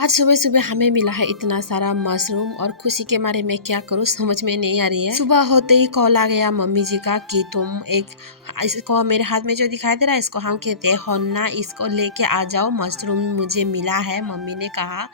आज सुबह सुबह हमें मिला है इतना सारा मशरूम और खुशी के मारे मैं क्या करूँ समझ में नहीं आ रही है। सुबह होते ही कॉल आ गया मम्मी जी का कि तुम एक इसको मेरे हाथ में जो दिखाई दे रहा है इसको हम कहते हैं होन्ना, इसको लेके आ जाओ, मशरूम मुझे मिला है मम्मी ने कहा।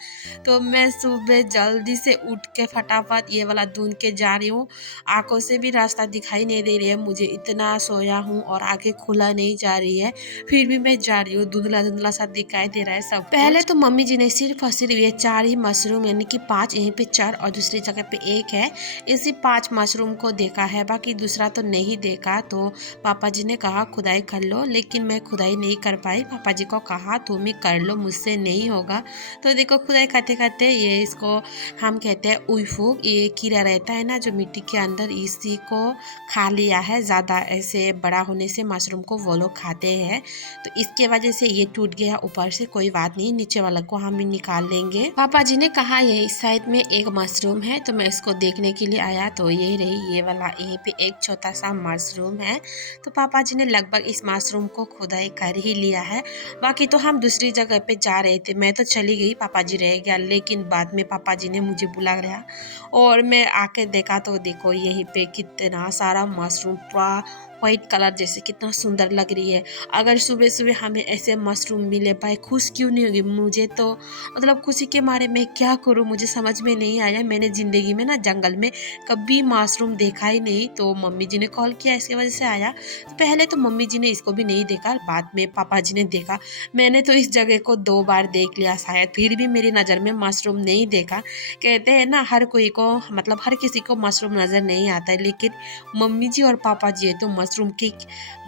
तो मैं सुबह जल्दी से उठ के फटाफट ये वाला ढूंढ के जा रही हूँ। आंखों से भी रास्ता दिखाई नहीं दे रही है, मुझे इतना सोया हूँ और आगे खुला नहीं जा रही है, फिर भी मैं जा रही हूँ। धुंधला धुंधला सा दिखाई दे रहा है सब। पहले तो मम्मी जी ने सिर्फ और सिर्फ ये 4 ही मशरूम यानी कि 5, यहीं पे 4 और दूसरी जगह पे 1 है, इसी 5 मशरूम को देखा है, बाकी दूसरा तो नहीं देखा। तो पापा जी ने कहा खुदाई कर लो, लेकिन मैं खुदाई नहीं कर पाई। पापा जी को कहा तुम ही कर लो, मुझसे नहीं होगा। तो देखो खुदाई करते करते ये इसको हम कहते हैं उईफुक, ये कीड़ा रहता है ना जो मिट्टी के अंदर, इसी को खा लिया है। ज़्यादा ऐसे बड़ा होने से मशरूम को वो लोग खाते हैं, तो इसके वजह से ये टूट गया ऊपर से। कोई बात नहीं, नीचे वाला को हम निकाल लेंगे। पापा जी ने कहा ये इस साइड में एक मशरूम है, तो मैं इसको देखने के लिए आया। तो ये रही ये वाला, यहीं पे एक छोटा सा मशरूम है। तो पापा जी ने लगभग इस मशरूम को खुदाई कर ही लिया है। बाकी तो हम दूसरी जगह पे जा रहे थे, मैं तो चली गई, पापा जी रह गया। लेकिन बाद में पापा जी ने मुझे बुला लिया और मैं आके देखा तो देखो यहीं पे कितना सारा मशरूम पूरा व्हाइट कलर जैसे कितना सुंदर लग रही है। अगर सुबह सुबह हमें ऐसे मशरूम मिले पाए, खुश क्यों नहीं होगी। मुझे तो मतलब खुशी के मारे मैं क्या करूँ, मुझे समझ में नहीं आया। मैंने ज़िंदगी में ना जंगल में कभी मशरूम देखा ही नहीं, तो मम्मी जी ने कॉल किया, इसकी वजह से आया। तो पहले तो मम्मी जी ने इसको भी नहीं देखा, बाद में पापा जी ने देखा। मैंने तो इस जगह को 2 बार देख लिया शायद, फिर भी मेरी नज़र में मशरूम नहीं देखा। कहते हैं ना हर कोई को मतलब हर किसी को मशरूम नज़र नहीं आता है, लेकिन मम्मी जी और पापा जी है तो मशरूम के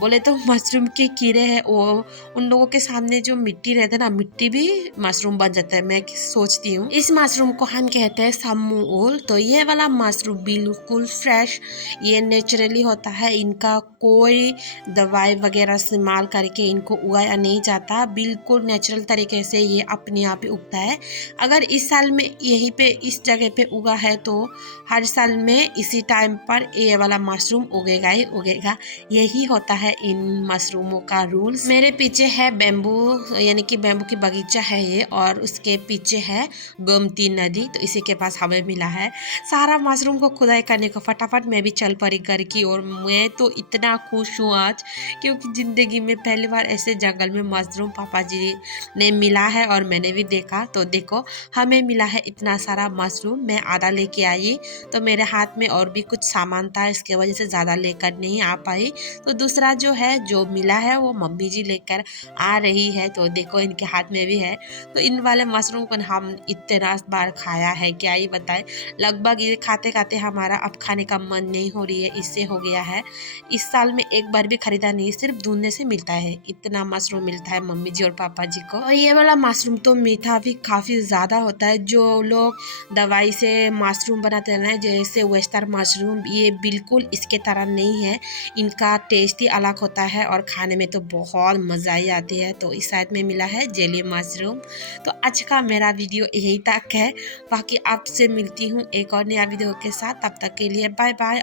बोले तो मशरूम के कीड़े हैं वो, उन लोगों के सामने जो मिट्टी रहता है ना, मिट्टी भी मशरूम बन जाता है। मैं सोचती हूँ इस मशरूम को हम कहते हैं सामुल। तो ये वाला मशरूम बिल्कुल फ्रेश, ये नेचुरली होता है, इनका कोई दवाई वगैरह इस्तेमाल करके इनको उगाया नहीं जाता, बिल्कुल नेचुरल तरीके से ये अपने आप ही उगता है। अगर इस साल में यहीं पे इस जगह पे उगा है तो हर साल में इसी टाइम पर ये वाला मशरूम उगेगा ही उगेगा। यही होता है इन मशरूमों का रूल्स। मेरे पीछे है बेम्बू यानी कि बेम्बू की बगीचा है ये, और उसके पीछे है गोमती नदी, तो इसी के पास हमें मिला है सारा मशरूम को खुदाई करने को। फटाफट मैं भी चल पड़ी घर की, और मैं तो इतना खुश हूँ आज, क्योंकि ज़िंदगी में पहली बार ऐसे जंगल में मशरूम पापा जी ने मिला है और मैंने भी देखा। तो देखो हमें मिला है इतना सारा मशरूम, मैं आधा लेके आई, तो मेरे हाथ में और भी कुछ सामान था, इसके वजह से ज़्यादा लेकर नहीं आ पाई। तो दूसरा जो है जो मिला है वो मम्मी जी लेकर आ रही है, तो देखो इनके हाथ में भी है। तो इन वाले मशरूम को हम इतना बार खाया है क्या ही बताए, लगभग ये खाते खाते हमारा अब खाने का मन नहीं हो रही है, इससे हो गया है। इस साल में एक बार भी खरीदा नहीं, सिर्फ ढूंढने से मिलता है, इतना मशरूम मिलता है मम्मी जी और पापा जी को। और ये वाला मशरूम तो मीठा भी काफ़ी ज़्यादा होता है। जो लोग दवाई से मशरूम बनाते हैं ना जैसे वेस्टर्न मशरूम, ये बिल्कुल इसके तरह नहीं है, इनका टेस्ट ही अलग होता है और खाने में तो बहुत मज़ा ही आती है। तो इस साइड में मिला है जेली मशरूम। तो आज का मेरा वीडियो यही तक है, बाकी आपसे मिलती हूँ एक और नया वीडियो के साथ, तब तक के लिए बाय बाय।